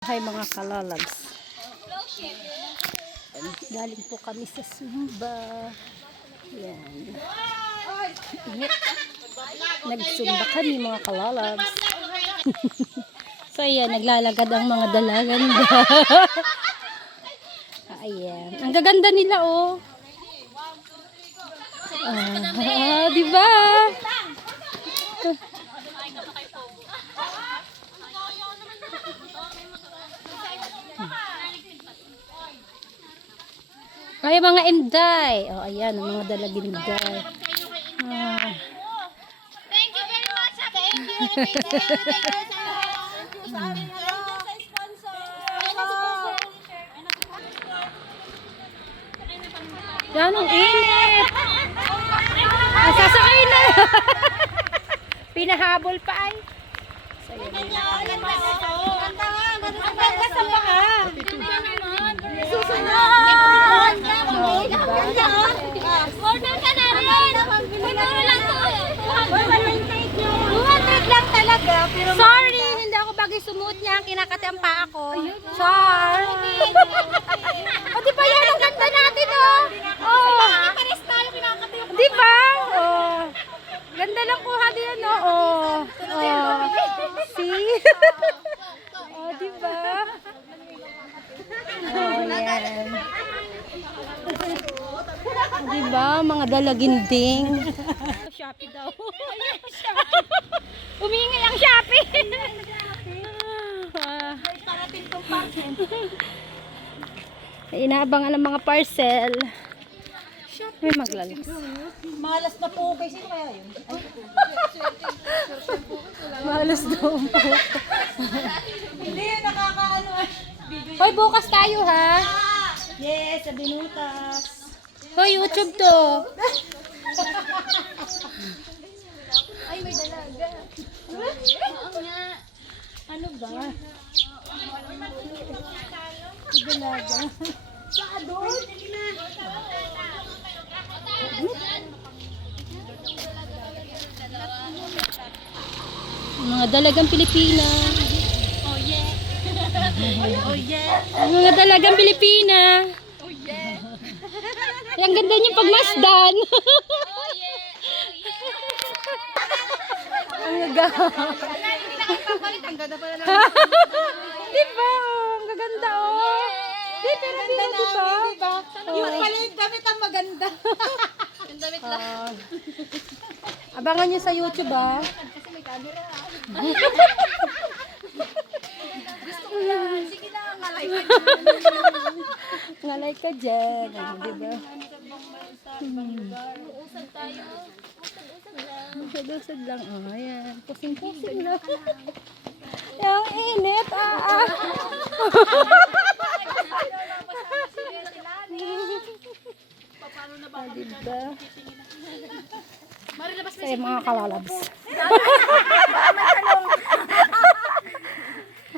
Hi mga kalalabs. Galing po kami sa Sumba. Yan. Nagsumba kami mga kalalabs. So ayan, naglalagad ang mga dalagan. Ayan. Ang gaganda nila oh. Diba? Ay, mga inday. Oh, ayan, ang mga dalagin inday. Thank you very much. Thank you. Sa amin, hello. Sa sponsor. Yan, ang init. Sasakay na. Pinahabol pa ay. So, yun. Susunod. Order ka na rin. Siguro lang to. 200 lang talaga. Pero Sorry, hindi ako bagay sumuot niya. Kinakati ang paa ko. Char. O, di ba yan? Ang ganda natin, oh. Oh. pares tayo kinakati yung Di ba? Oh. Ganda lang kuha din, no? Oh. Oh. See? Oh, di ba? Oh, yan. Di ba? Mga dalaginding. Shopee daw. Umingay ang Shopee. parating tong parcel. Inaabangan ng mga parcel. May maglalas. Malas na po. Okay, sino kaya yun? Malas daw po. Hindi, nakakaano. Hoy, bukas tayo ha. Yes, sa binutas. Hoy, YouTube to. Ay, may dalaga. Oo nga. Ano ba? May dalaga. Saan doon? Mga dalagang Pilipina. Oh yeah. Oh yeah. Mga dalagang Pilipina. Oh yeah. Ay, ang ganda niyong pagmasdan. Oh yeah. Ang gaga. Hindi na kayo papalit. Ang ganda pala lang. Diba? Ang gaganda oh. Di, pero diba? Yung pala yung damit ang maganda. Yung damit lang. Abangan niyo sa YouTube ah. Kasi may camera. Gusto ko yan. Sige na, ngalay ka Ngalay ka dyan. Diba? Usad tayo. Usad lang. Usad-usad lang. Oh, ayan. Pusing-pusing lang. Yung init. Paano na ba? Diba? Marilabas na Kaya mga kalalabs. may tanong.